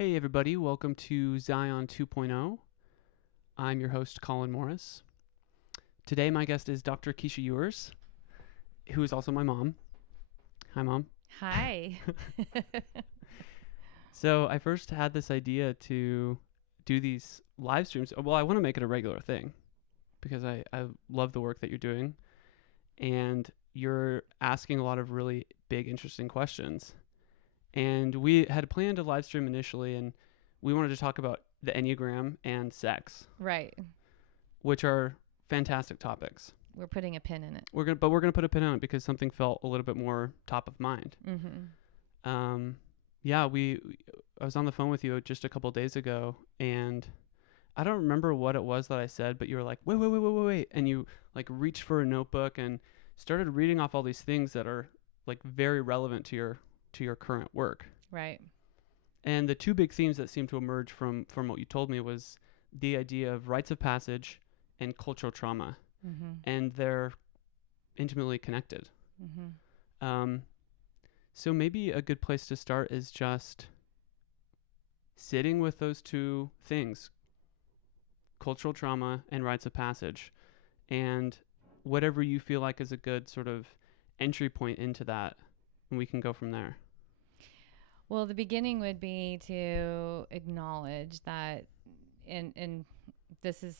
Hey everybody, welcome to Zion 2.0. I'm your host, Colin Morris. Today my guest is Dr. Keesha Ewers, who is also my mom. Hi, Mom. Hi. So I first had this idea to do these live streams. Well, I want to make it a regular thing because I love the work that you're doing. And you're asking a lot of really big, interesting questions. And we had planned a live stream initially, and we wanted to talk about the Enneagram and sex, Right. which are fantastic topics. We're putting a pin in it. We're gonna put a pin on it because something felt a little bit more top of mind. Mm-hmm. Yeah, I was on the phone with you just a couple of days ago, and I don't remember what it was that I said, but you were like, wait, and you like reached for a notebook and started reading off all these things that are like very relevant to your current work. Right. And the two big themes that seemed to emerge from what you told me was the idea of rites of passage and cultural trauma, Mm-hmm. and they're intimately connected. Mm-hmm. So maybe a good place to start is just sitting with those two things, cultural trauma and rites of passage, and whatever you feel like is a good sort of entry point into that, and we can go from there. Well, the beginning would be to acknowledge that, and this is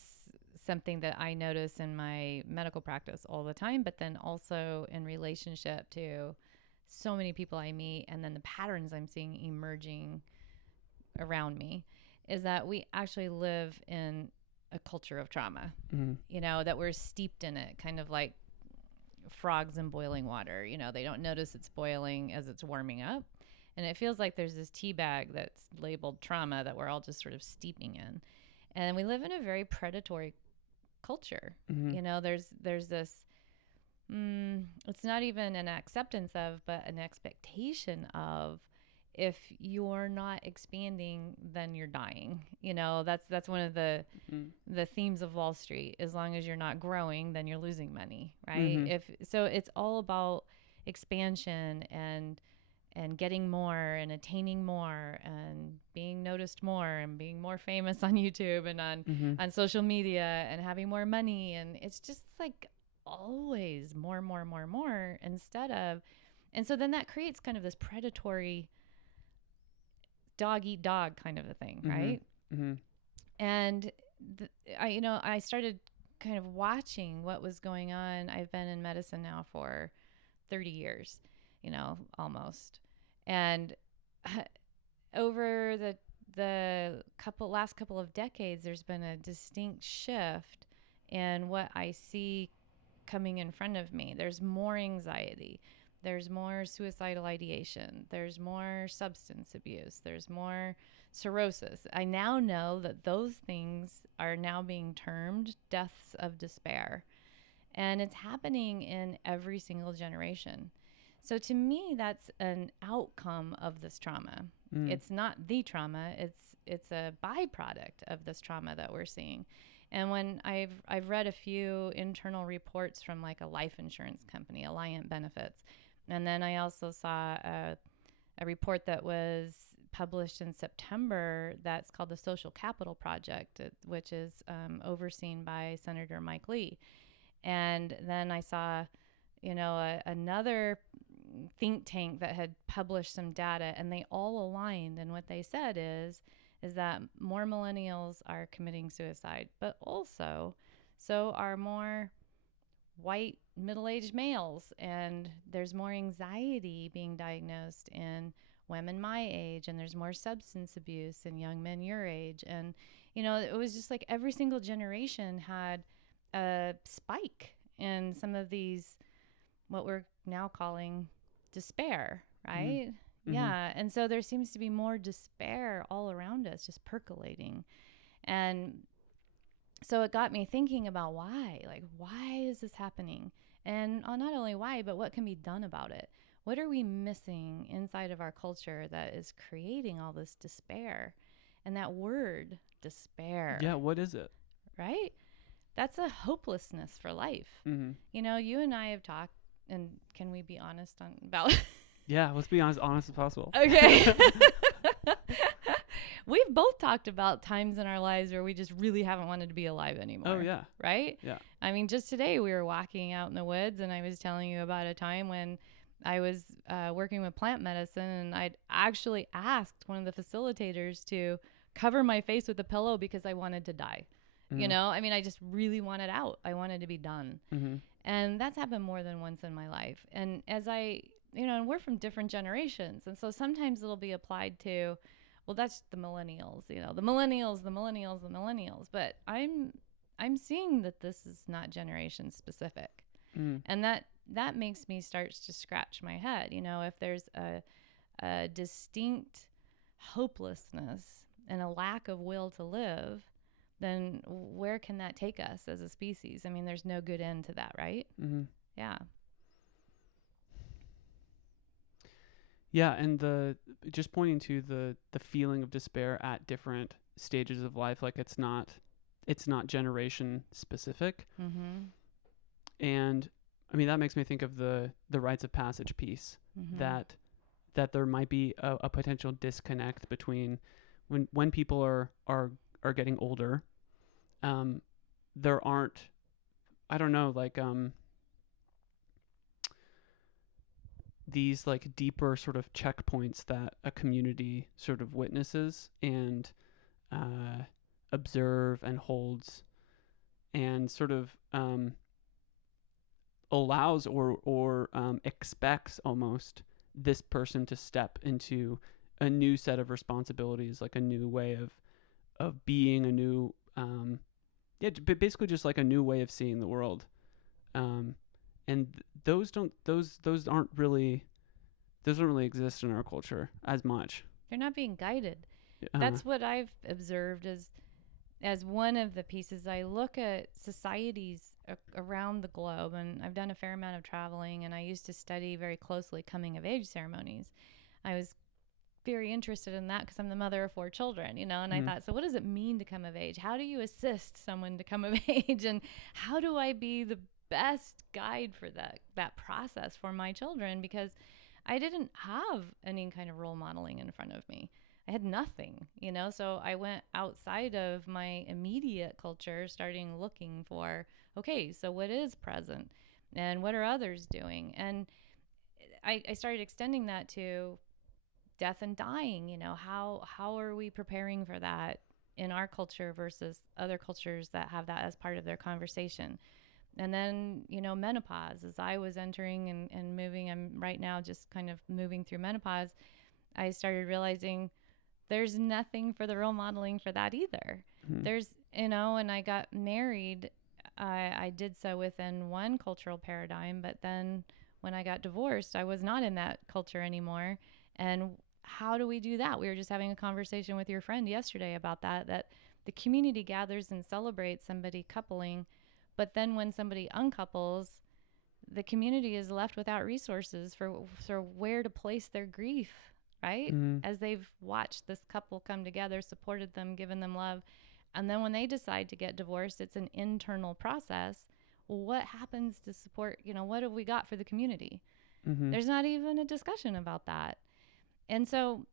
something that I notice in my medical practice all the time, but then also in relationship to so many people I meet, and then the patterns I'm seeing emerging around me, is that we actually live in a culture of trauma, that we're steeped in it, kind of like frogs in boiling water. They don't notice it's boiling as it's warming up. And it feels like there's this tea bag that's labeled trauma that we're all just sort of steeping in. And we live in a very predatory culture. There's this, it's not even an acceptance of, but an expectation of, if you're not expanding, then you're dying. That's one of the themes of Wall Street. As long as you're not growing, then you're losing money, right? So it's all about expansion and getting more and attaining more and being noticed more and being more famous on YouTube and on social media and having more money. And it's just like always more, instead of, and so then that creates kind of this predatory dog eat dog kind of a thing, right? And I started kind of watching what was going on. I've been in medicine now for 30 years, almost. And over the last couple of decades, there's been a distinct shift in what I see coming in front of me. There's more anxiety. There's more suicidal ideation. There's more substance abuse. There's more cirrhosis. I now know that those things are now being termed deaths of despair. And it's happening in every single generation. So to me, that's an outcome of this trauma. It's not the trauma. It's a byproduct of this trauma that we're seeing. And when I've read a few internal reports from like a life insurance company, Alliant Benefits, and then I also saw a report that was published in September that's called the Social Capital Project, which is overseen by Senator Mike Lee. And then I saw, another think tank that had published some data, and they all aligned. And what they said is that more millennials are committing suicide, but also so are more white middle-aged males, and there's more anxiety being diagnosed in women my age, and there's more substance abuse in young men your age. And it was just like every single generation had a spike in some of these, what we're now calling despair, right? Yeah. And so there seems to be more despair all around us, just percolating. And so it got me thinking about why is this happening? And not only why, but what can be done about it? What are we missing inside of our culture that is creating all this despair? And that word, despair. Yeah, what is it? Right? That's a hopelessness for life. You and I have talked, and can we be honest about Yeah, let's be honest as possible. Okay. we've both talked about times in our lives where we just really haven't wanted to be alive anymore. Oh, yeah. Right? Yeah. I mean, just today we were walking out in the woods, and I was telling you about a time when I was working with plant medicine, and I'd actually asked one of the facilitators to cover my face with a pillow because I wanted to die. Mm-hmm. You know, I mean, I just really wanted out. I wanted to be done. Mm-hmm. And that's happened more than once in my life. And as I, you know, and we're from different generations. And so sometimes it'll be applied to, well, that's the millennials, you know, the millennials. But I'm seeing that this is not generation specific. Mm. And that makes me start to scratch my head. You know, if there's a distinct hopelessness and a lack of will to live, then where can that take us as a species? I mean, there's no good end to that, right? Mm-hmm. Yeah. Yeah, and just pointing to the feeling of despair at different stages of life, like it's not generation specific. Mm-hmm. And I mean, that makes me think of the rites of passage piece, Mm-hmm. that there might be a potential disconnect between when people are getting older. There aren't, I don't know, like these like deeper sort of checkpoints that a community sort of witnesses and observe and holds and sort of allows or expects almost this person to step into a new set of responsibilities, like a new way of being, a new basically just like a new way of seeing the world. And those don't really exist in our culture as much. They're not being guided. That's what I've observed as one of the pieces. I look at societies around the globe, and I've done a fair amount of traveling, and I used to study very closely coming of age ceremonies. I was very interested in that because I'm the mother of 4 children, you know, and I thought, so what does it mean to come of age? How do you assist someone to come of age? And how do I be the best guide for that process for my children? Because I didn't have any kind of role modeling in front of me. I had nothing, you know, so I went outside of my immediate culture, starting looking for, okay, so what is present and what are others doing? And I started extending that to death and dying. You know, how are we preparing for that in our culture versus other cultures that have that as part of their conversation? And then, you know, menopause, as I was entering and moving, I'm right now just kind of moving through menopause, I started realizing there's nothing for the role modeling for that either. There's, you know, and I got married, I did so within one cultural paradigm, but then when I got divorced, I was not in that culture anymore. And how do we do that? We were just having a conversation with your friend yesterday about that the community gathers and celebrates somebody coupling, but then when somebody uncouples, the community is left without resources for where to place their grief, right? As they've watched this couple come together, supported them, given them love. And then when they decide to get divorced, it's an internal process. Well, what happens to support, you know, what have we got for the community? There's not even a discussion about that. And so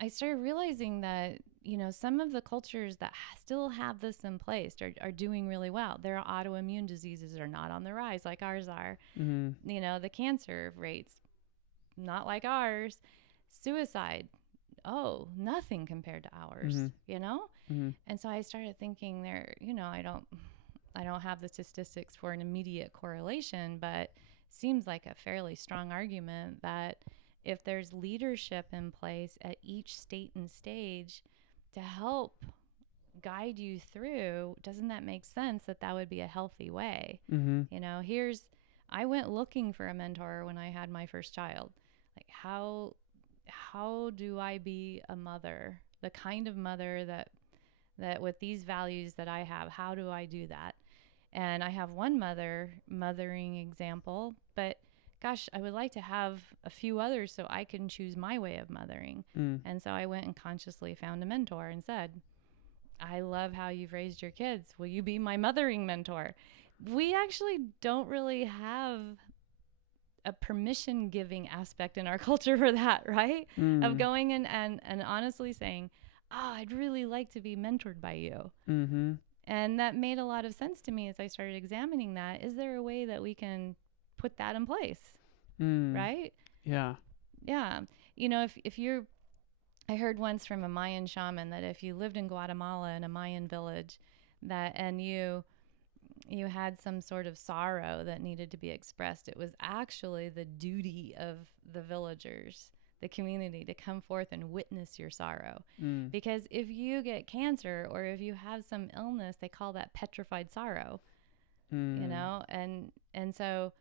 I started realizing that, you know, some of the cultures that still have this in place are doing really well. Their autoimmune diseases are not on the rise like ours are. You know, the cancer rates, not like ours. Suicide, oh, nothing compared to ours, you know? And so I started thinking there, you know, I don't have the statistics for an immediate correlation, but seems like a fairly strong argument that if there's leadership in place at each state and stage to help guide you through, doesn't that make sense that would be a healthy way? You know, I went looking for a mentor when I had my first child. Like, how do I be a mother, the kind of mother that with these values that I have, how do I do that? And I have one mothering example, but gosh, I would like to have a few others so I can choose my way of mothering. And so I went and consciously found a mentor and said, I love how you've raised your kids. Will you be my mothering mentor? We actually don't really have a permission giving aspect in our culture for that, right? Of going in and honestly saying, oh, I'd really like to be mentored by you. Mm-hmm. And that made a lot of sense to me as I started examining that. Is there a way that we can put that in place? Right? Yeah. Yeah. You know, if you're, I heard once from a Mayan shaman that if you lived in Guatemala in a Mayan village, that and you had some sort of sorrow that needed to be expressed, it was actually the duty of the villagers, the community, to come forth and witness your sorrow. Because if you get cancer or if you have some illness, they call that petrified sorrow. You know, and so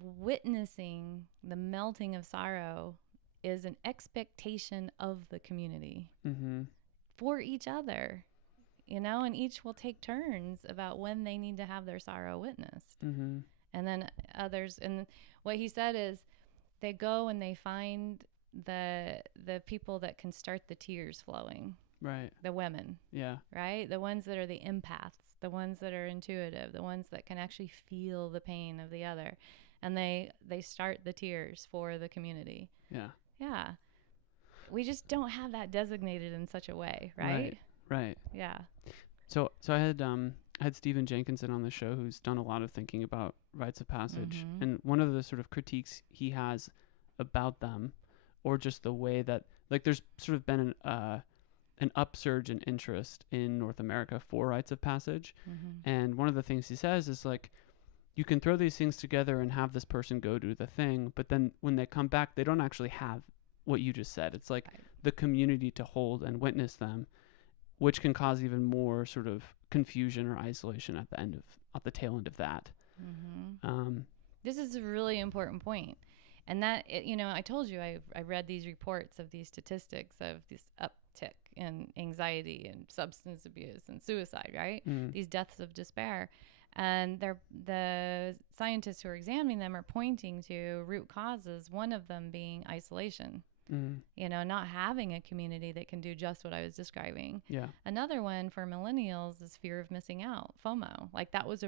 witnessing the melting of sorrow is an expectation of the community for each other, you know, and each will take turns about when they need to have their sorrow witnessed. And then others, and what he said is they go and they find the people that can start the tears flowing. Right. The women. Yeah. Right? The ones that are the empaths, the ones that are intuitive, the ones that can actually feel the pain of the other. And they start the tears for the community. Yeah. Yeah. We just don't have that designated in such a way, right? Right. Yeah. So I had Stephen Jenkinson on the show, who's done a lot of thinking about rites of passage, and one of the sort of critiques he has about them, or just the way that, like, there's sort of been an upsurge in interest in North America for rites of passage, and one of the things he says is, like, you can throw these things together and have this person go do the thing, but then when they come back, they don't actually have what you just said. It's like the community to hold and witness them, which can cause even more sort of confusion or isolation at the tail end of that. This is a really important point. And that, you know, I told you, I read these reports of these statistics of this uptick in anxiety and substance abuse and suicide, right? These deaths of despair. And the scientists who are examining them are pointing to root causes, one of them being isolation. You know, not having a community that can do just what I was describing. Yeah. Another one for millennials is fear of missing out, FOMO. Like, that was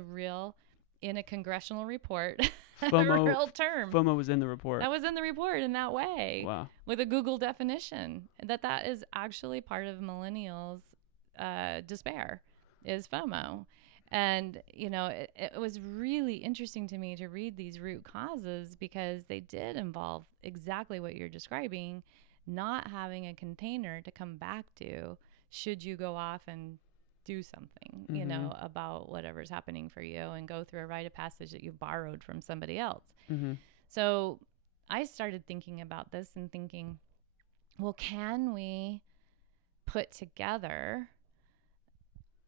in a congressional report, FOMO, a real term. FOMO was in the report. That was in the report in that way. Wow. With a Google definition. That is actually part of millennials' despair, is FOMO. And, you know, it was really interesting to me to read these root causes because they did involve exactly what you're describing, not having a container to come back to should you go off and do something, you know, about whatever's happening for you and go through a rite of passage that you've borrowed from somebody else. So I started thinking about this and thinking, well, can we put together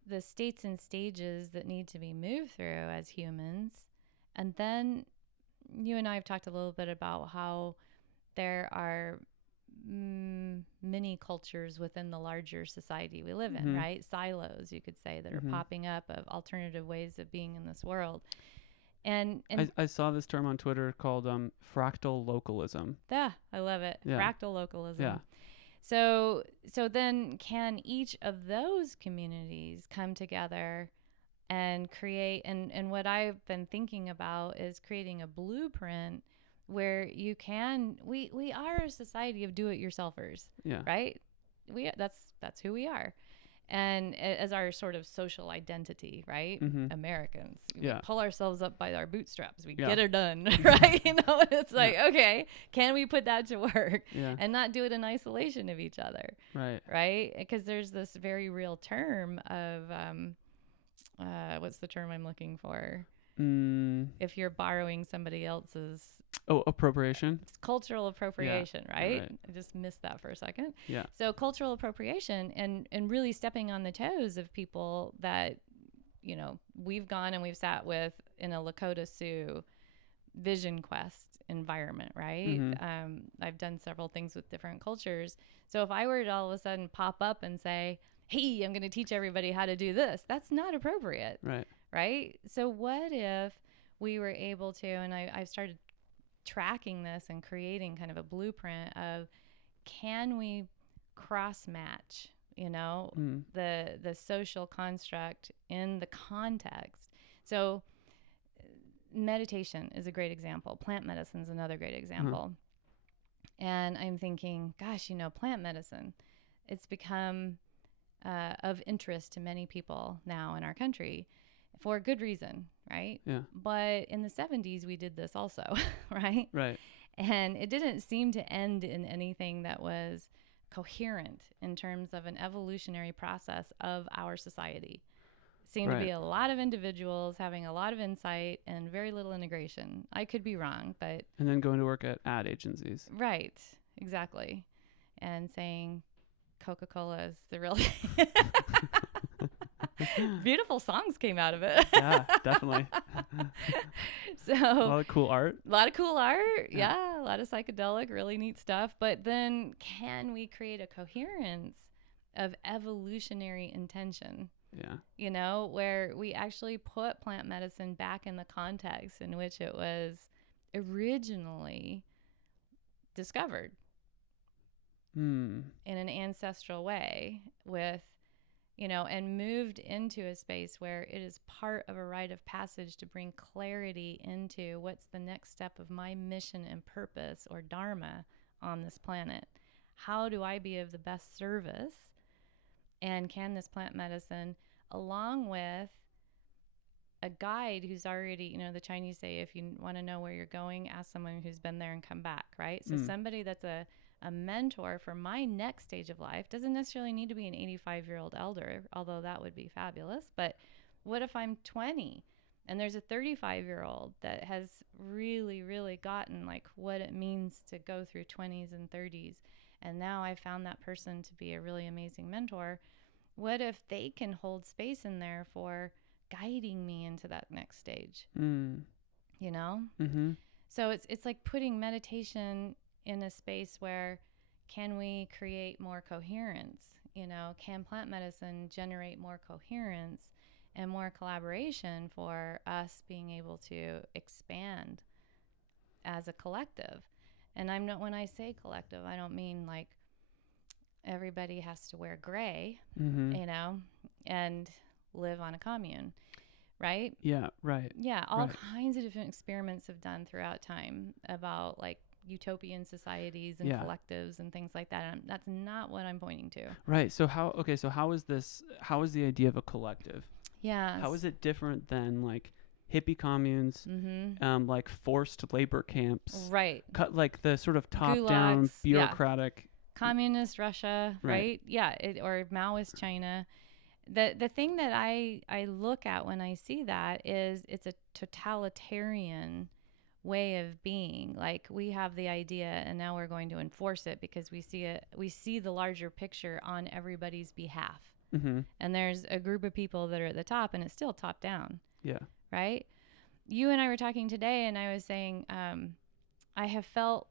the states and stages that need to be moved through as humans? And then you and I have talked a little bit about how there are many cultures within the larger society we live in, right? Silos, you could say, that are popping up of alternative ways of being in this world. And I saw this term on Twitter called fractal localism. Yeah, I love it. Yeah. Fractal localism. Yeah. So then can each of those communities come together and create, and what I've been thinking about is creating a blueprint where you can, we are a society of do-it-yourselfers, right? That's who we are. And as our sort of social identity, right? Americans, we pull ourselves up by our bootstraps. We get it done, right? You know, it's like, okay, can we put that to work and not do it in isolation of each other? Right? Because there's this very real term of, what's the term I'm looking for? If you're borrowing somebody else's. Oh, appropriation. It's cultural appropriation, right? I just missed that for a second. Yeah. So cultural appropriation and really stepping on the toes of people that, you know, we've gone and we've sat with in a Lakota Sioux vision quest environment, right? I've done several things with different cultures. So if I were to all of a sudden pop up and say, hey, I'm going to teach everybody how to do this, that's not appropriate. Right? So what if we were able to, and I've started tracking this and creating kind of a blueprint of, can we cross match, you know, the social construct in the context? So meditation is a great example. Plant medicine is another great example. And I'm thinking, gosh, you know, plant medicine, it's become of interest to many people now in our country for good reason, right? Yeah. But in the 70s, we did this also, right? Right. And it didn't seem to end in anything that was coherent in terms of an evolutionary process of our society. Seemed to be a lot of individuals having a lot of insight and very little integration. I could be wrong, but... And then going to work at ad agencies. Right, exactly. And saying Coca-Cola is the real... Beautiful songs came out of it. Yeah, definitely. So a lot of cool art. A lot of cool art. Yeah, a lot of psychedelic, really neat stuff. But then can we create a coherence of evolutionary intention? Yeah. You know, where we actually put plant medicine back in the context in which it was originally discovered in an ancestral way with, you know, and moved into a space where it is part of a rite of passage to bring clarity into what's the next step of my mission and purpose or dharma on this planet. How do I be of the best service? And can this plant medicine, along with a guide who's already, you know, the Chinese say, if you want to know where you're going, ask someone who's been there and come back, right? So somebody that's a mentor for my next stage of life doesn't necessarily need to be an 85-year-old elder, although that would be fabulous. But what if I'm 20 and there's a 35-year-old that has really, really gotten like what it means to go through 20s and 30s, and now I found that person to be a really amazing mentor? What if they can hold space in there for guiding me into that next stage? You know? So it's like putting meditation in a space where can we create more coherence? You know, can plant medicine generate more coherence and more collaboration for us being able to expand as a collective? And I'm not, when I say collective, I don't mean like everybody has to wear gray, you know, and live on a commune, right? Yeah, right. Yeah, all kinds of different experiments have done throughout time about like utopian societies and collectives and things like that. And that's not what I'm pointing to. Right. So how is the idea of a collective? Yeah. How is it different than like hippie communes, like forced labor camps? Right. Like the sort of top-down bureaucratic... Communist Russia, right? Yeah, or Maoist China. The thing that I look at when I see that is it's a totalitarian way of being. Like we have the idea and now we're going to enforce it because we see the larger picture on everybody's behalf. And there's a group of people that are at the top and it's still top down. Yeah. Right? You and I were talking today and I was saying I have felt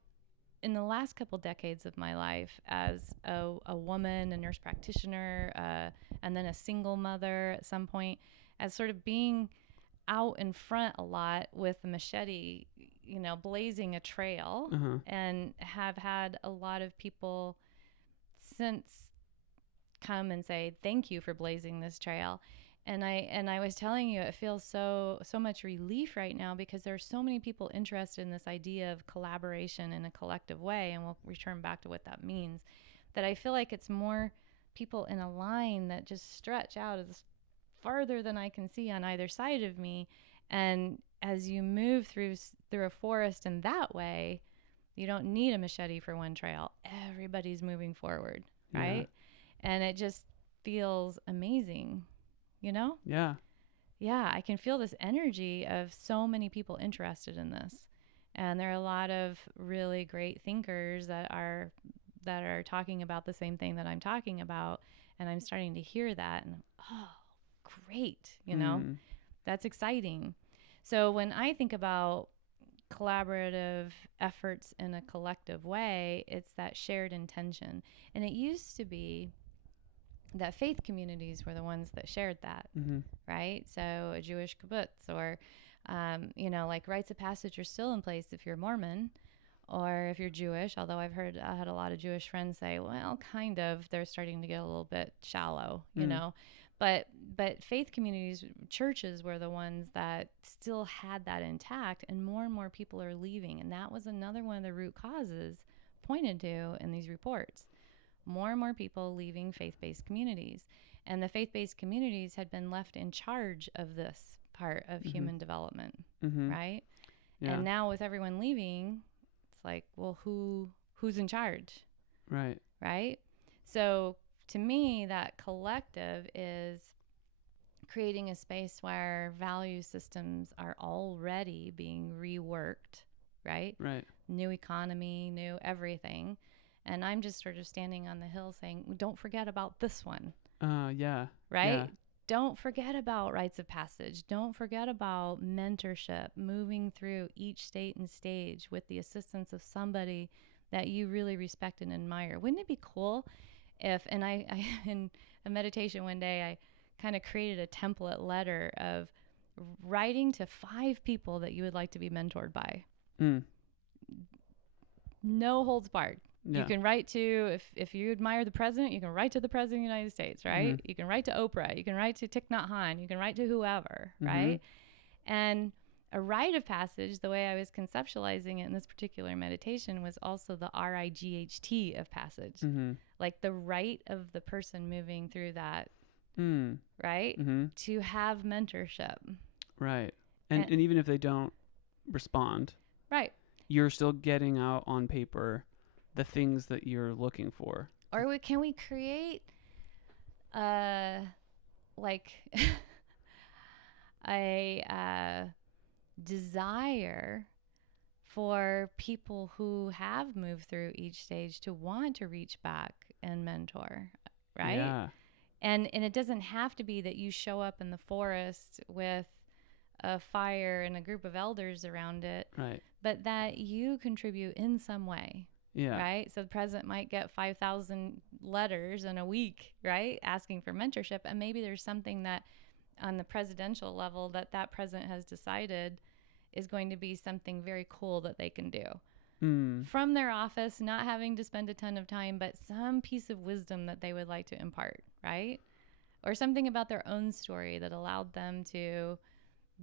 in the last couple decades of my life as a woman, a nurse practitioner, and then a single mother at some point, as sort of being out in front a lot with a machete, you know, blazing a trail, and have had a lot of people since come and say, thank you for blazing this trail. And I was telling you, it feels so much relief right now because there are so many people interested in this idea of collaboration in a collective way, and we'll return back to what that means, that I feel like it's more people in a line that just stretch out as farther than I can see on either side of me. And as you move through a forest in that way, you don't need a machete for one trail. Everybody's moving forward, right? And it just feels amazing. You know? Yeah. Yeah, I can feel this energy of so many people interested in this. And there are a lot of really great thinkers that are talking about the same thing that I'm talking about. And I'm starting to hear that. And, oh, great. You know? That's exciting. So when I think about collaborative efforts in a collective way, it's that shared intention. And it used to be that faith communities were the ones that shared that, right? So a Jewish kibbutz or, you know, like rites of passage are still in place if you're Mormon or if you're Jewish, although I had a lot of Jewish friends say, well, kind of, they're starting to get a little bit shallow, you know, but faith communities, churches were the ones that still had that intact, and more people are leaving. And that was another one of the root causes pointed to in these reports, more and more people leaving faith-based communities. And the faith-based communities had been left in charge of this part of human development, right? Yeah. And now with everyone leaving, it's like, well, who's in charge? Right. Right? So to me, that collective is creating a space where value systems are already being reworked, right? Right. New economy, new everything. And I'm just sort of standing on the hill saying, don't forget about this one. Yeah. Right? Yeah. Don't forget about rites of passage. Don't forget about mentorship, moving through each state and stage with the assistance of somebody that you really respect and admire. Wouldn't it be cool if, and I in a meditation one day, I kind of created a template letter of writing to 5 people that you would like to be mentored by. No holds barred. Yeah. You can write to, if you admire the president, you can write to the president of the United States, right? You can write to Oprah. You can write to Thich Nhat Hanh. You can write to whoever, right? And a rite of passage, the way I was conceptualizing it in this particular meditation, was also the RIGHT of passage. Like the rite of the person moving through that, right? To have mentorship. Right. And even if they don't respond, right, you're still getting out on paper the things that you're looking for. Or can we create like a desire for people who have moved through each stage to want to reach back and mentor, right? Yeah. And it doesn't have to be that you show up in the forest with a fire and a group of elders around it, right? But that you contribute in some way. Yeah. Right. So the president might get 5,000 letters in a week, right, asking for mentorship. And maybe there's something that on the presidential level that president has decided is going to be something very cool that they can do from their office, not having to spend a ton of time, but some piece of wisdom that they would like to impart. Right. Or something about their own story that allowed them to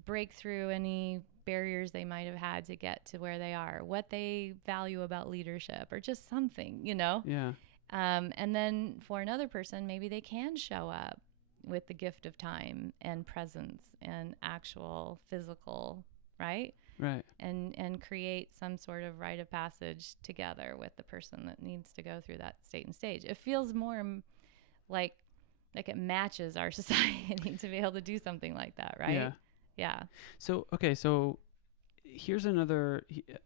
break through any barriers they might have had to get to where they are, what they value about leadership, or just something, Yeah. And then for another person, maybe they can show up with the gift of time and presence and actual physical, right? Right. And create some sort of rite of passage together with the person that needs to go through that state and stage. It feels more like it matches our society to be able to do something like that, right? Yeah. Yeah. So, okay, so here's another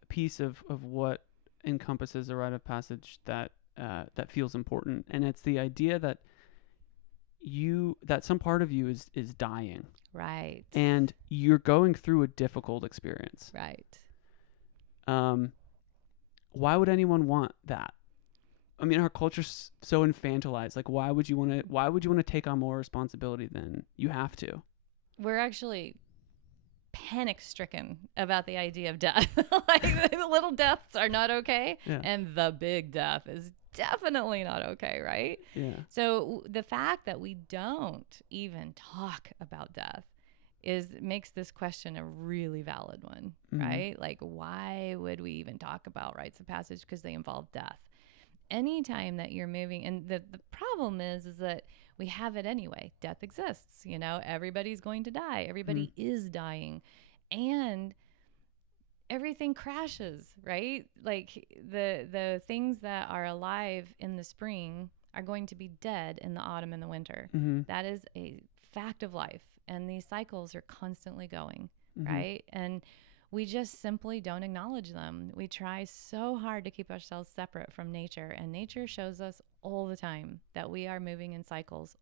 piece of what encompasses a rite of passage that feels important, and it's the idea that some part of you is dying. Right. And you're going through a difficult experience. Right. Why would anyone want that? I mean, our culture's so infantilized. Like, why would you want to take on more responsibility than you have to? We're actually panic stricken about the idea of death. Like the little deaths are not okay. Yeah. And the big death is definitely not okay. Right. Yeah. So the fact that we don't even talk about death makes this question a really valid one. Right. Like, why would we even talk about rites of passage? Because they involve death. Anytime that you're moving, and the problem is that we have it anyway. Death exists, everybody's going to die. Everybody is dying. And everything crashes, right? Like the things that are alive in the spring are going to be dead in the autumn and the winter. That is a fact of life. And these cycles are constantly going, right? And we just simply don't acknowledge them. We try so hard to keep ourselves separate from nature, and nature shows us all the time that we are moving in cycles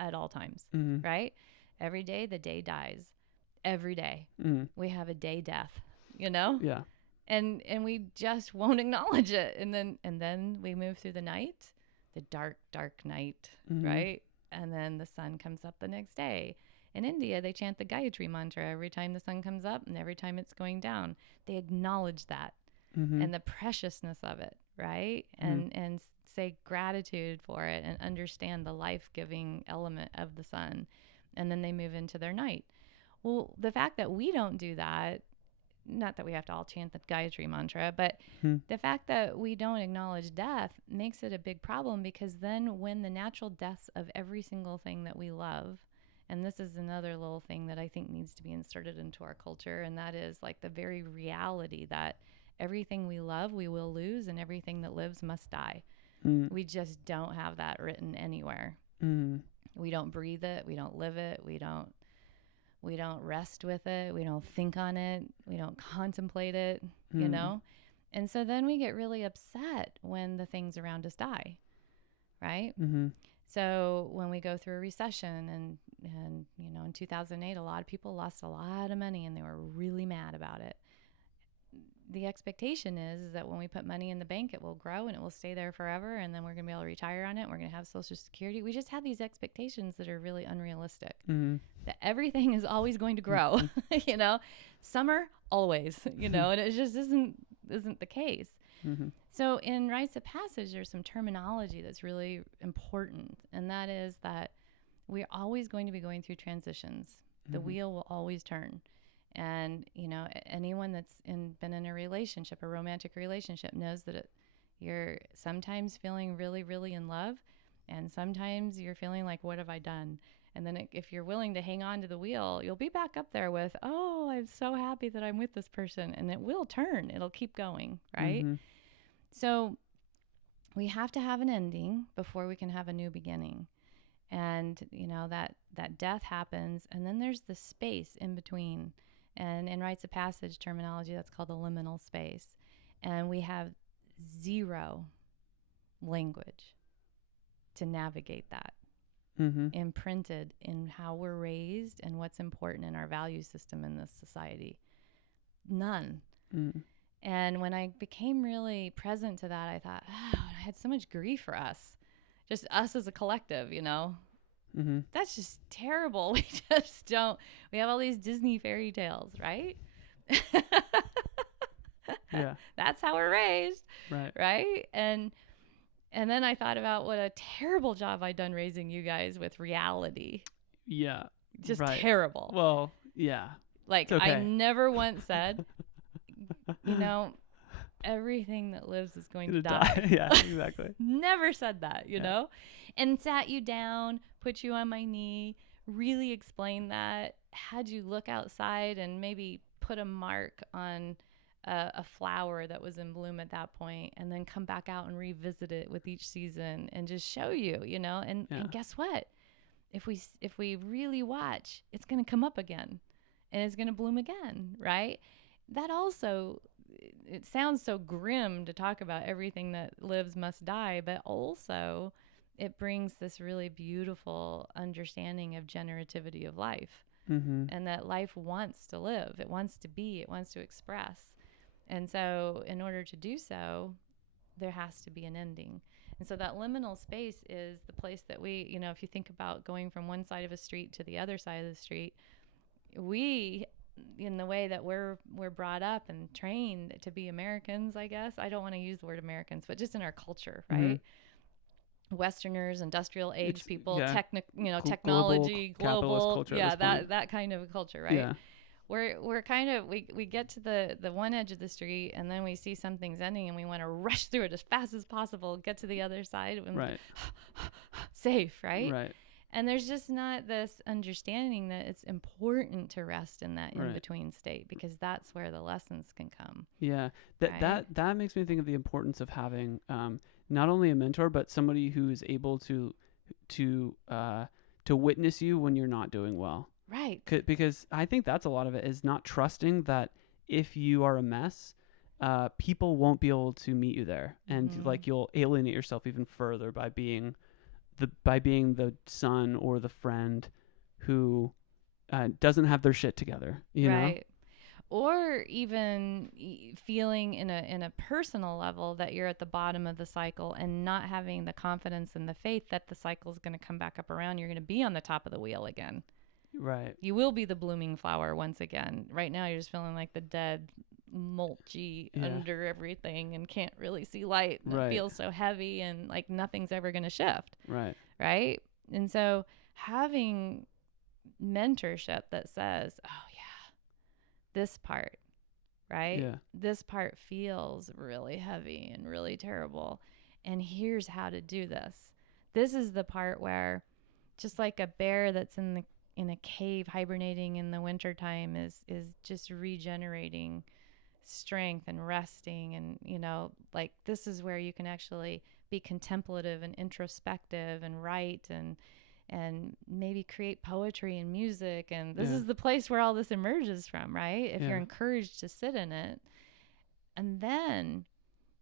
at all times, right? Every day the day dies. Every day we have a day death, Yeah. And we just won't acknowledge it. And then we move through the night, the dark, dark night, right? And then the sun comes up the next day. In India, they chant the Gayatri mantra every time the sun comes up and every time it's going down. They acknowledge that and the preciousness of it, right? And say gratitude for it and understand the life-giving element of the sun. And then they move into their night. Well, the fact that we don't do that not that we have to all chant the Gayatri mantra, but Hmm. the fact that we don't acknowledge death makes it a big problem, because then when the natural deaths of every single thing that we love, and this is another little thing that I think needs to be inserted into our culture, and that is like the very reality that everything we love we will lose, and everything that lives must die. Hmm. We just don't have that written anywhere. Hmm. We don't breathe it, we don't live it, we don't rest with it, we don't think on it, we don't contemplate it, you know? And so then we get really upset when the things around us die, right? Mm-hmm. So when we go through a recession, and you know, in 2008, a lot of people lost a lot of money and they were really mad about it. The expectation is that when we put money in the bank, it will grow and it will stay there forever, and then we're going to be able to retire on it. We're going to have Social Security. We just have these expectations that are really unrealistic. Mm-hmm. That everything is always going to grow, you know, summer always, you know, and it just isn't the case. Mm-hmm. So in Rites of Passage, there's some terminology that's really important, and that is that we're always going to be going through transitions. The wheel will always turn. And, you know, anyone that's been in a relationship, a romantic relationship, knows that you're sometimes feeling really, really in love, and sometimes you're feeling like, what have I done? And then if you're willing to hang on to the wheel, you'll be back up there with, oh, I'm so happy that I'm with this person. And it will turn. It'll keep going, right? Mm-hmm. So we have to have an ending before we can have a new beginning. And, you know, that death happens, and then there's the space in between. And in Rites of Passage terminology, that's called the liminal space. And we have zero language to navigate that. Mm-hmm. Imprinted in how we're raised and what's important in our value system in this society. None. Mm. And when I became really present to that, I thought, oh, I had so much grief for us. Just us as a collective, you know. Mm-hmm. That's just terrible. We just don't. We have all these Disney fairy tales, right? Yeah. That's how we're raised. Right. Right? And then I thought about what a terrible job I'd done raising you guys with reality. Yeah. Just right. terrible. Well, yeah. Like, okay. I never once said, you know, everything that lives is going to die. Yeah, exactly. Never said that, you know? And sat you down, put you on my knee, really explained that, had you look outside and maybe put a mark on a flower that was in bloom at that point, and then come back out and revisit it with each season and just show you, you know? And guess what? If we really watch, it's going to come up again and it's going to bloom again, right? That also, it sounds so grim to talk about everything that lives must die, but also it brings this really beautiful understanding of generativity of life. Mm-hmm. And that life wants to live, it wants to be, it wants to express. And so in order to do so, there has to be an ending. And so that liminal space is the place that we, you know, if you think about going from one side of a street to the other side of the street, we, in the way that we're brought up and trained to be Americans, I guess. I don't want to use the word Americans, but just in our culture, right? Mm-hmm. Westerners, industrial age people, technology, global culture, that kind of a culture, right? Yeah. We're kind of, we get to the one edge of the street, and then we see something's ending and we want to rush through it as fast as possible, get to the other side and right. safe, right? Right. And there's just not this understanding that it's important to rest in that right. in-between state, because that's where the lessons can come. Yeah. Right? That makes me think of the importance of having not only a mentor, but somebody who is able to witness you when you're not doing well. Right. Because I think that's a lot of it, is not trusting that if you are a mess, people won't be able to meet you there. And like, you'll alienate yourself even further by being the son or the friend who doesn't have their shit together, you know? Or even feeling in a personal level that you're at the bottom of the cycle and not having the confidence and the faith that the cycle is going to come back up around. You're going to be on the top of the wheel again. Right. You will be the blooming flower once again. Right now, you're just feeling like the dead, mulchy under everything and can't really see light. It feels so heavy and like nothing's ever going to shift. Right. Right. And so having mentorship that says, oh yeah, this part, right? Yeah. This part feels really heavy and really terrible. And here's how to do this. This is the part where, just like a bear that's in a cave hibernating in the wintertime is just regenerating strength and resting, and like, this is where you can actually be contemplative and introspective and write and maybe create poetry and music, and this is the place where all this emerges from, right? If you're encouraged to sit in it. And then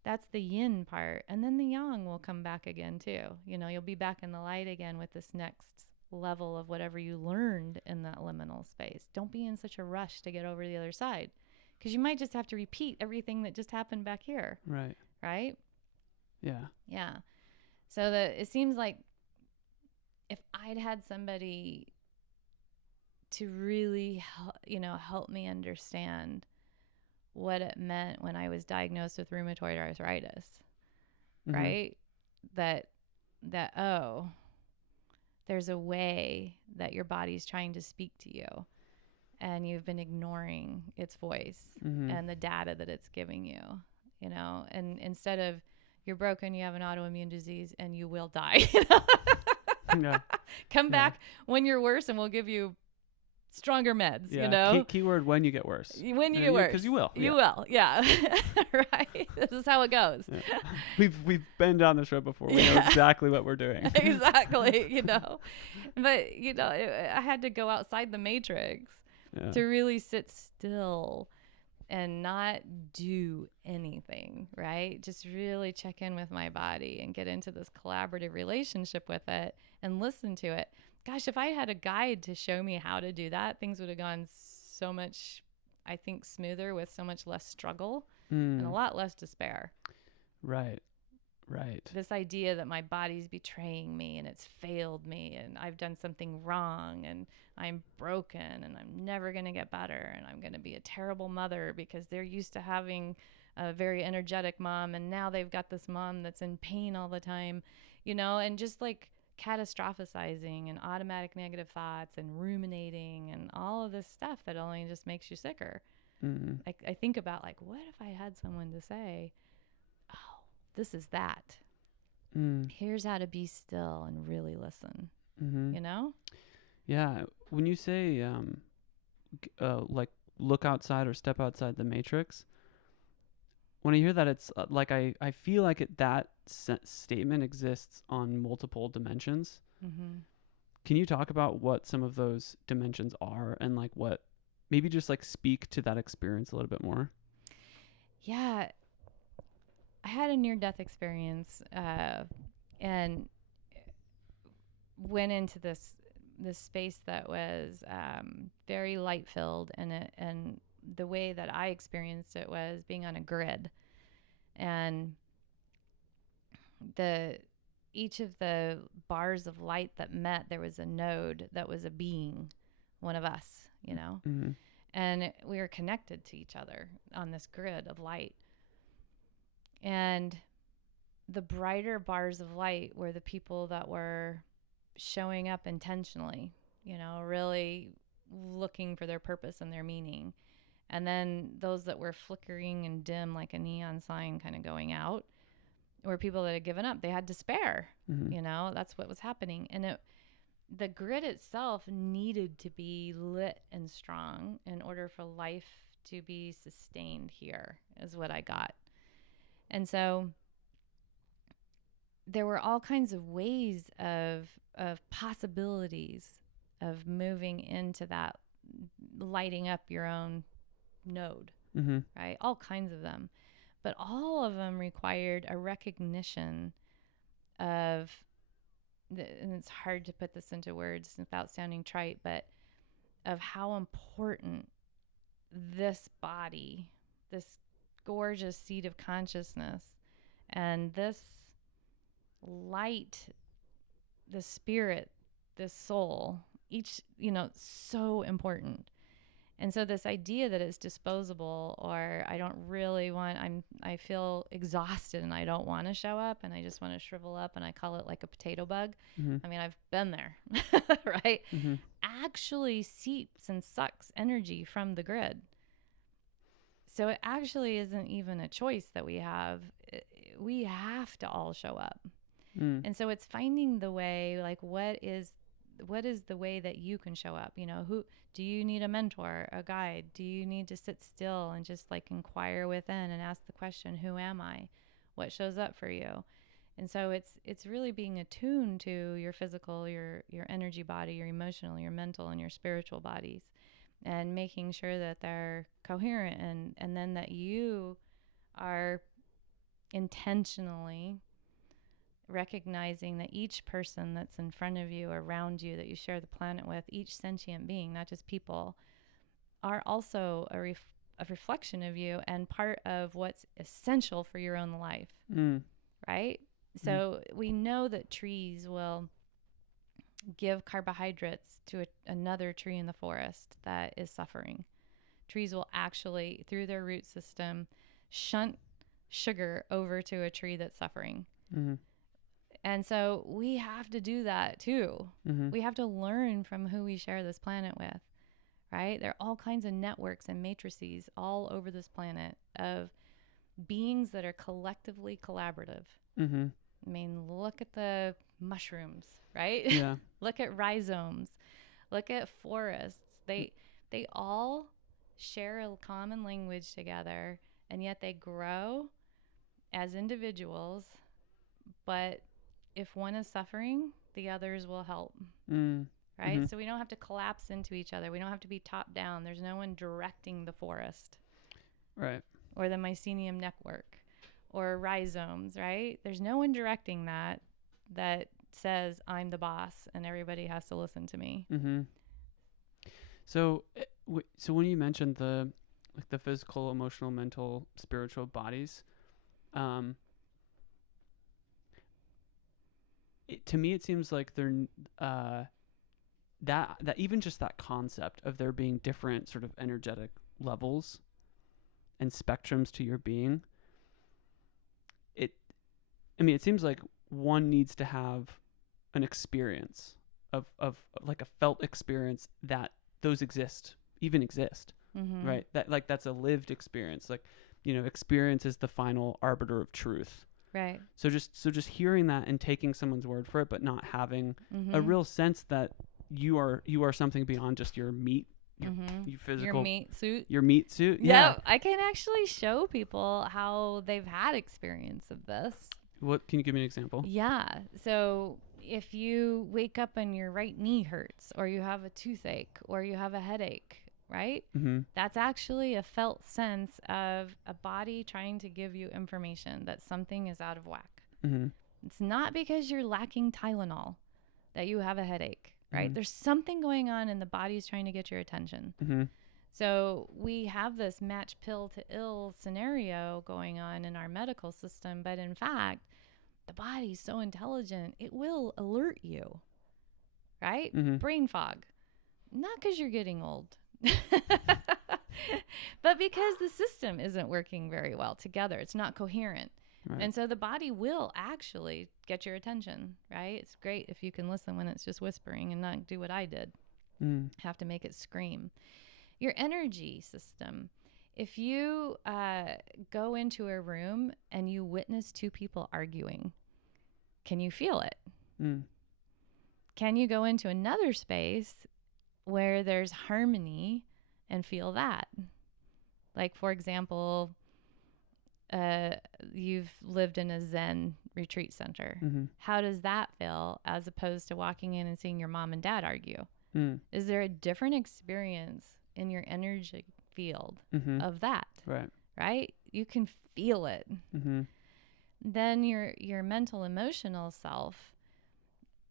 that's the yin part, and then the yang will come back again too. You'll be back in the light again with this next level of whatever you learned in that liminal space. Don't be in such a rush to get over to the other side, because you might just have to repeat everything that just happened back here. Right? Yeah. So it seems like if I'd had somebody to really help me understand what it meant when I was diagnosed with rheumatoid arthritis, right? That oh, there's a way that your body's trying to speak to you, and you've been ignoring its voice and the data that it's giving you, and instead of, you're broken, you have an autoimmune disease, and you will die. Come back when you're worse, and we'll give you stronger meds. Keyword, when you get worse. When you get worse, because you will. You will. Yeah. Right. This is how it goes. We've been down this road before. We know exactly what we're doing. Exactly. But I had to go outside the matrix to really sit still and not do anything, right? Just really check in with my body and get into this collaborative relationship with it and listen to it. Gosh, if I had a guide to show me how to do that, things would have gone so much, I think, smoother, with so much less struggle and a lot less despair. Right. This idea that my body's betraying me and it's failed me and I've done something wrong and I'm broken and I'm never going to get better and I'm going to be a terrible mother because they're used to having a very energetic mom, and now they've got this mom that's in pain all the time, and just like catastrophizing and automatic negative thoughts and ruminating and all of this stuff that only just makes you sicker. I think about, like, what if I had someone to say, oh, this is that. Here's how to be still and really listen. Yeah. When you say like look outside or step outside the matrix, when I hear that, it's like I feel like that statement exists on multiple dimensions. Can you talk about what some of those dimensions are, and like what, maybe just like speak to that experience a little bit more? Yeah. I had a near-death experience and went into this space that was very light-filled, and the way that I experienced it was being on a grid, and each of the bars of light that met, there was a node that was a being, one of us, and we were connected to each other on this grid of light. And the brighter bars of light were the people that were showing up intentionally, really looking for their purpose and their meaning. And then those that were flickering and dim, like a neon sign kind of going out, were people that had given up. They had despair. That's what was happening. And the grid itself needed to be lit and strong in order for life to be sustained here, is what I got. And so there were all kinds of ways of possibilities of moving into that, lighting up your own node, right? All kinds of them. But all of them required a recognition of, and it's hard to put this into words without sounding trite, but of how important this body, this gorgeous seat of consciousness, and this light, the spirit, this soul, each, so important. And so this idea that it's disposable, or I don't really want, I feel exhausted and I don't want to show up and I just want to shrivel up, and I call it like a potato bug. I mean, I've been there, right? Actually seeps and sucks energy from the grid. So it actually isn't even a choice that we have. We have to all show up. And so it's finding the way, like, what is the way that you can show up? You know, who do you need? A mentor, a guide? Do you need to sit still and just like inquire within and ask the question, who am I? What shows up for you? And so it's really being attuned to your physical, your energy body, your emotional, your mental, and your spiritual bodies, and making sure that they're coherent, and then that you are intentionally recognizing that each person that's in front of you, around you, that you share the planet with, each sentient being, not just people, are also a reflection of you and part of what's essential for your own life. Right? So we know that trees will give carbohydrates to another tree in the forest that is suffering. Trees will actually, through their root system, shunt sugar over to a tree that's suffering. And so we have to do that too. We have to learn from who we share this planet with, right? There are all kinds of networks and matrices all over this planet of beings that are collectively collaborative. I mean, look at the mushrooms, right? Yeah. Look at rhizomes. Look at forests. They all share a common language together, and yet they grow as individuals. But if one is suffering, the others will help. Right? So we don't have to collapse into each other. We don't have to be top down. There's no one directing the forest. Right. Or the mycelium network. Or rhizomes, right? There's no one directing that says I'm the boss and everybody has to listen to me. So when you mentioned the physical, emotional, mental, spiritual bodies, to me it seems like they're that even just that concept of there being different sort of energetic levels and spectrums to your being. It seems like one needs to have an experience of like a felt experience that those exist, right? That's a lived experience. Like, experience is the final arbiter of truth. Right. So just hearing that and taking someone's word for it, but not having a real sense that you are something beyond just your meat. Your physical, your meat suit. Yeah. I can actually show people how they've had experience of this. What, can you give me an example? Yeah. So if you wake up and your right knee hurts, or you have a toothache, or you have a headache, right? That's actually a felt sense of a body trying to give you information that something is out of whack. It's not because you're lacking Tylenol that you have a headache, right? There's something going on and the body's trying to get your attention. So we have this match pill to ill scenario going on in our medical system, but in fact, the body's so intelligent, it will alert you, right? Brain fog. Not because you're getting old, but because the system isn't working very well together. It's not coherent. Right. And so the body will actually get your attention, right? It's great if you can listen when it's just whispering and not do what I did. Have to make it scream. Your energy system. If you go into a room and you witness two people arguing, can you feel it? Can you go into another space where there's harmony and feel that? Like, for example, you've lived in a Zen retreat center. How does that feel as opposed to walking in and seeing your mom and dad argue? Is there a different experience in your energy field of that? Right? You can feel it. Then your mental, emotional self.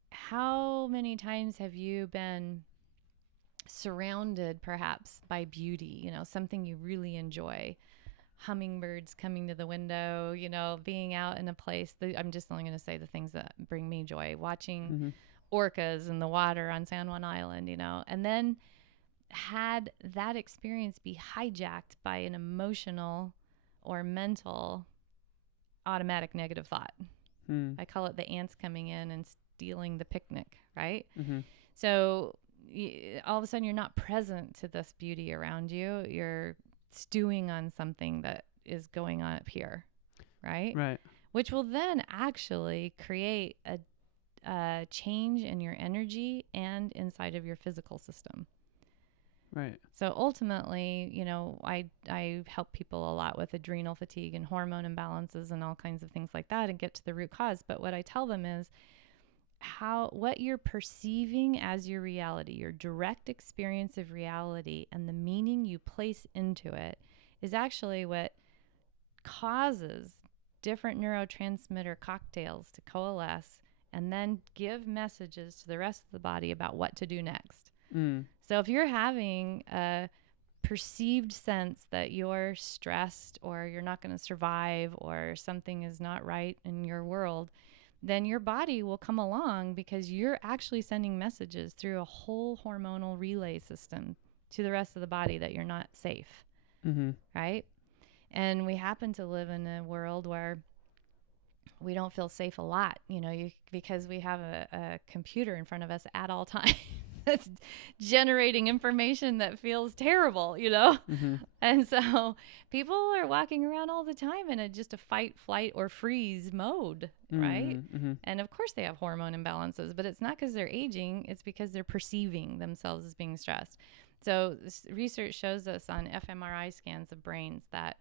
How many times have you been surrounded perhaps by beauty, something you really enjoy? Hummingbirds coming to the window, being out in a place I'm just only going to say the things that bring me joy, watching orcas in the water on San Juan Island, and then had that experience be hijacked by an emotional or mental automatic negative thought. I call it the ants coming in and stealing the picnic, right? So all of a sudden you're not present to this beauty around you. You're stewing on something that is going on up here, right? Right. Which will then actually create a change in your energy and inside of your physical system. Right. So ultimately, you know, I help people a lot with adrenal fatigue and hormone imbalances and all kinds of things like that and get to the root cause. But what I tell them is what you're perceiving as your reality, your direct experience of reality and the meaning you place into it is actually what causes different neurotransmitter cocktails to coalesce and then give messages to the rest of the body about what to do next. So if you're having a perceived sense that you're stressed or you're not going to survive or something is not right in your world, then your body will come along because you're actually sending messages through a whole hormonal relay system to the rest of the body that you're not safe, right? And we happen to live in a world where we don't feel safe a lot, you know, because we have a computer in front of us at all times. That's generating information that feels terrible, you know? And so people are walking around all the time in just a fight, flight, or freeze mode, right? And of course they have hormone imbalances, but it's not because they're aging. It's because they're perceiving themselves as being stressed. So research shows us on fMRI scans of brains that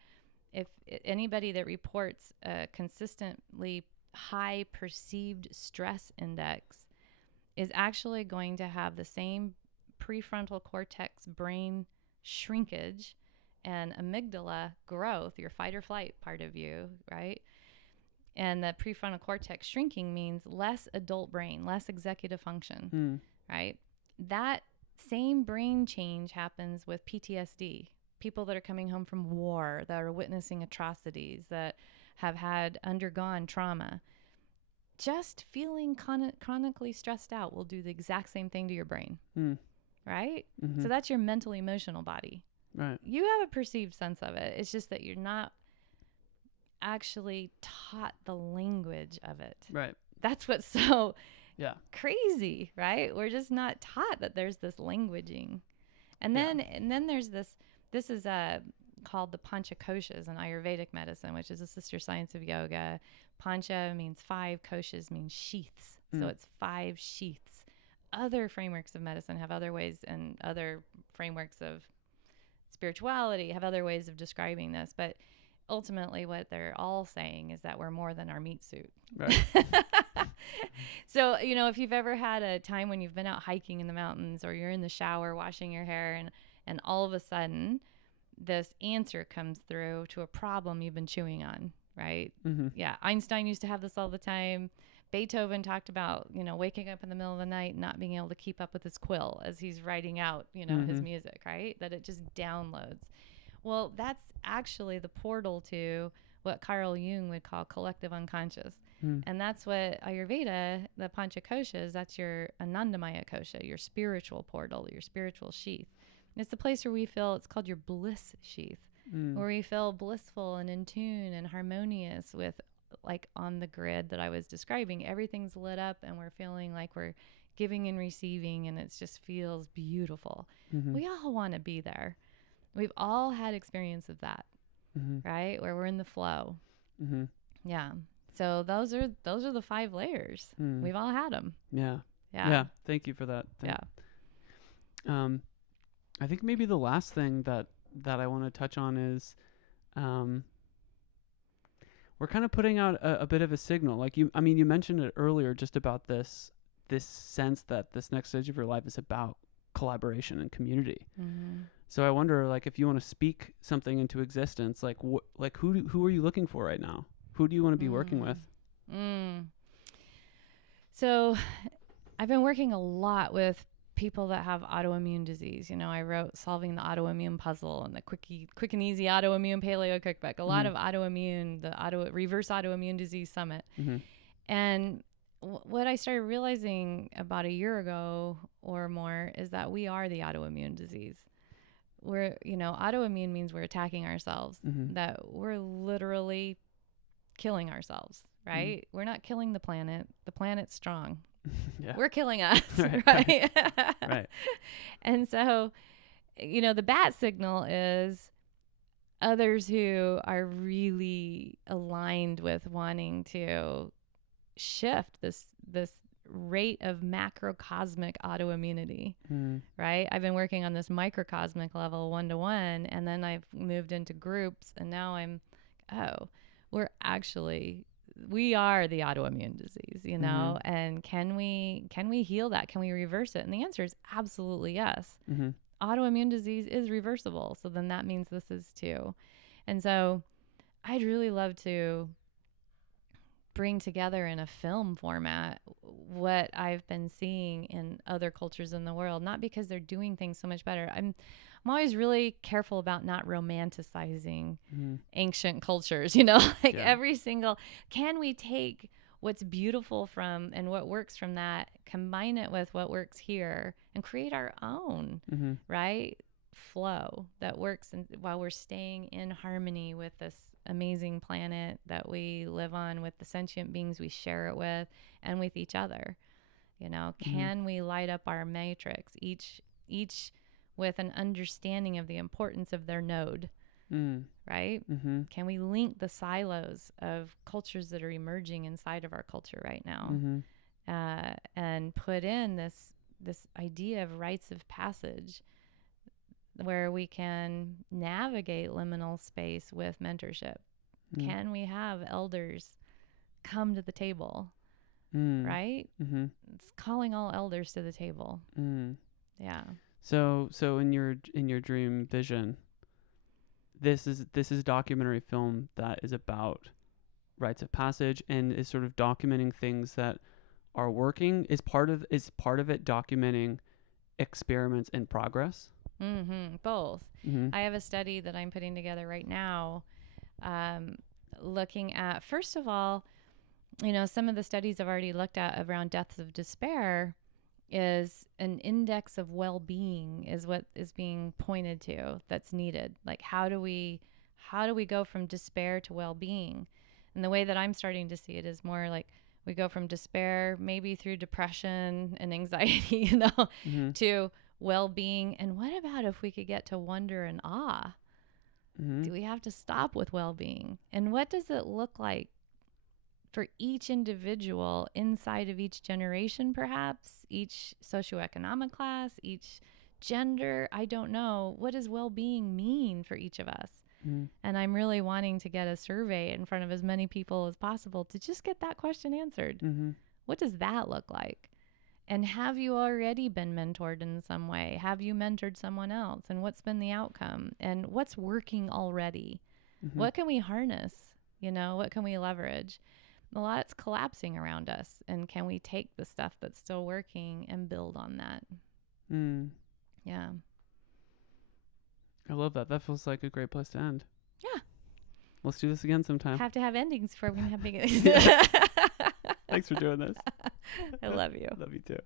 if anybody that reports a consistently high perceived stress index is actually going to have the same prefrontal cortex brain shrinkage and amygdala growth, your fight or flight part of you, right? And the prefrontal cortex shrinking means less adult brain, less executive function, right? That same brain change happens with PTSD. People that are coming home from war, that are witnessing atrocities, that have undergone trauma. Just feeling chronically stressed out will do the exact same thing to your brain, right? So that's your mental, emotional body. Right. You have a perceived sense of it. It's just that you're not actually taught the language of it. Right. That's what's so crazy, right? We're just not taught that there's this languaging. And then there's this is called the Panchakoshas in Ayurvedic medicine, which is a sister science of yoga. Pancha means 5, koshas means sheaths. So it's 5 sheaths. Other frameworks of medicine have other ways, and other frameworks of spirituality have other ways of describing this. But ultimately what they're all saying is that we're more than our meat suit. Right. So, you know, if you've ever had a time when you've been out hiking in the mountains or you're in the shower washing your hair and all of a sudden this answer comes through to a problem you've been chewing on, right? Yeah. Einstein used to have this all the time. Beethoven talked about, you know, waking up in the middle of the night, not being able to keep up with his quill as he's writing out, you know, his music, right? That it just downloads. Well, that's actually the portal to what Carl Jung would call collective unconscious. And that's what Ayurveda, the Panchakoshas, that's your Anandamaya kosha, your spiritual portal, your spiritual sheath. It's the place where we feel, it's called your bliss sheath, where we feel blissful and in tune and harmonious with, like on the grid that I was describing, everything's lit up and we're feeling like we're giving and receiving and it just feels beautiful. We all want to be there. We've all had experience of that, right? Where we're in the flow. Yeah. So those are the 5 layers. We've all had them. Yeah. Thank you for that. I think maybe the last thing that I want to touch on is, we're kind of putting out a bit of a signal. Like you mentioned it earlier, just about this sense that this next stage of your life is about collaboration and community. So I wonder, like, if you want to speak something into existence, like who are you looking for right now? Who do you want to be working with? So I've been working a lot with people that have autoimmune disease. You know, I wrote Solving the Autoimmune Puzzle and the Quick and Easy Autoimmune Paleo Cookbook. A lot of autoimmune, the Reverse Autoimmune Disease Summit. And what I started realizing about a year ago or more is that we are the autoimmune disease. We're, you know, autoimmune means we're attacking ourselves, that we're literally killing ourselves, right? We're not killing the planet. The planet's strong. We're killing us, right? Right. And so, you know, the bat signal is others who are really aligned with wanting to shift this rate of macrocosmic autoimmunity, right? I've been working on this microcosmic level 1-to-1, and then I've moved into groups, and now we are the autoimmune disease, you know? And can we heal that? Can we reverse it? And the answer is absolutely yes. Autoimmune disease is reversible. So then that means this is too. And so I'd really love to bring together in a film format what I've been seeing in other cultures in the world, not because they're doing things so much better. I'm always really careful about not romanticizing ancient cultures, you know, like can we take what's beautiful from and what works from that, combine it with what works here and create our own, right? Flow that works while we're staying in harmony with this amazing planet that we live on, with the sentient beings we share it with, and with each other. You know, can we light up our matrix, each with an understanding of the importance of their node, right? Can we link the silos of cultures that are emerging inside of our culture right now, and put in this idea of rites of passage where we can navigate liminal space with mentorship? Can we have elders come to the table, right? It's calling all elders to the table. Yeah. So in your dream vision, this is a documentary film that is about rites of passage and is sort of documenting things that are working. Is part of it documenting experiments in progress? Both. I have a study that I'm putting together right now, looking at, first of all, you know, some of the studies I've already looked at around deaths of despair is an index of well-being is what is being pointed to that's needed. Like, how do we go from despair to well-being? And the way that I'm starting to see it is more like we go from despair, maybe through depression and anxiety, you know, to well-being. And what about if we could get to wonder and awe? Do we have to stop with well-being? And what does it look like for each individual inside of each generation, perhaps each socioeconomic class, each gender? I don't know. What does well-being mean for each of us? And I'm really wanting to get a survey in front of as many people as possible to just get that question answered. What does that look like? And have you already been mentored in some way? Have you mentored someone else? And what's been the outcome? And what's working already? What can we harness? You know, what can we leverage? A lot's collapsing around us. And can we take the stuff that's still working and build on that? Yeah. I love that. That feels like a great place to end. Yeah. Let's do this again sometime. Have to have endings before we can have beginnings. Thanks for doing this. I love you. Love you too.